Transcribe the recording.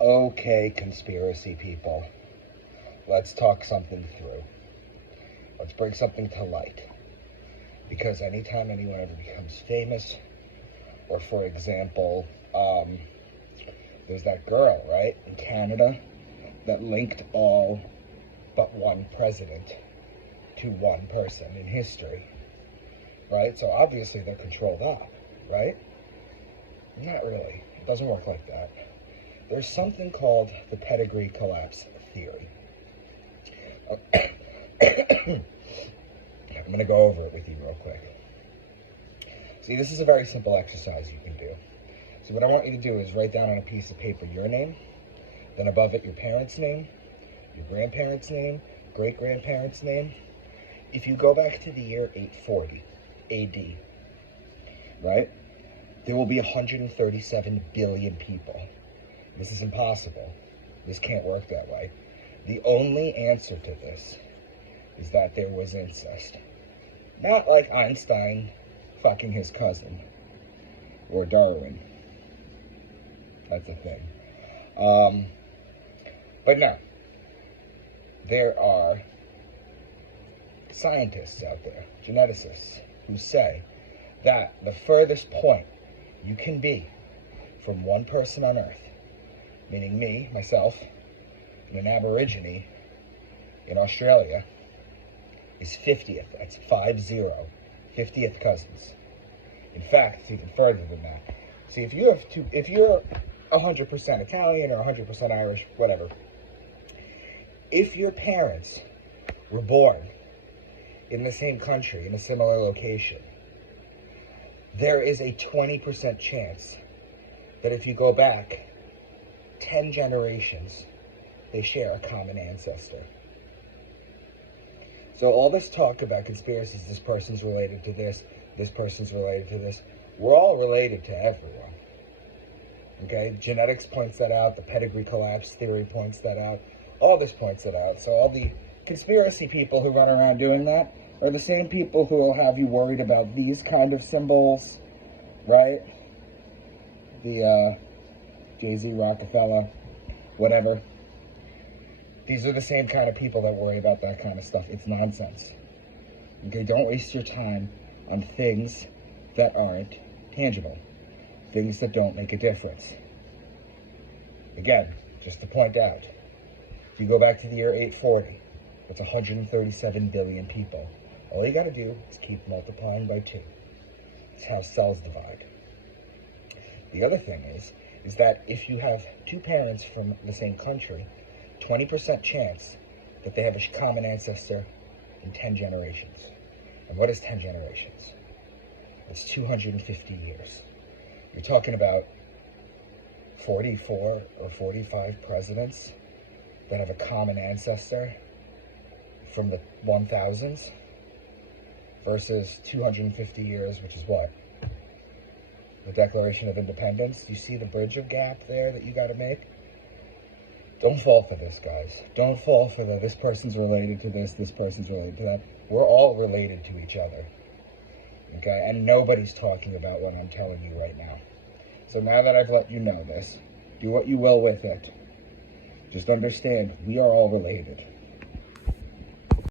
Okay, conspiracy people, let's talk something through. Let's bring something to light. Because anytime anyone ever becomes famous, or for example, there's that girl, right, in Canada that linked all but one president to one person in history, right? So obviously they're controlled up, right? Not really. It doesn't work like that. There's something called the pedigree collapse theory. I'm going to go over it with you real quick. See, this is a very simple exercise you can do. So what I want you to do is write down on a piece of paper your name, then above it your parents' name, your grandparents' name, great-grandparents' name. If you go back to the year 840 AD, right, there will be 137 billion people. This is impossible. This can't work that way. The only answer to this is that there was incest. Not like Einstein fucking his cousin or Darwin. That's a thing. But no, there are scientists out there, geneticists, who say that the furthest point you can be from one person on Earth, meaning me, myself, and an Aborigine in Australia, is 50th. That's 50. 50th cousins. In fact, it's even further than that. See, if you're 100% Italian or 100% Irish, whatever, if your parents were born in the same country, in a similar location, there is a 20% chance that if you go back 10 generations, they share a common ancestor. So all this talk about conspiracies, this person's related to this person's related to this, we're all related to everyone. Okay? Genetics points that out, the pedigree collapse theory points that out, all this points it out. So all the conspiracy people who run around doing that are the same people who will have you worried about these kind of symbols, right? The Jay-Z, Rockefeller, whatever. These are the same kind of people that worry about that kind of stuff. It's nonsense. Okay, don't waste your time on things that aren't tangible. Things that don't make a difference. Again, just to point out, if you go back to the year 840, that's 137 billion people. All you gotta do is keep multiplying by 2. It's how cells divide. The other thing is that if you have two parents from the same country, 20% chance that they have a common ancestor in 10 generations. And what is 10 generations? It's 250 years. You're talking about 44 or 45 presidents that have a common ancestor from the 1000s versus 250 years, which is what? The Declaration of Independence. Do you see the bridge of gap there that you got to make? Don't fall for this, guys. Don't fall for this person's related to this person's related to that. We're all related to each other. Okay? And nobody's talking about what I'm telling you right now. So now that I've let you know this, do what you will with it. Just understand, we are all related.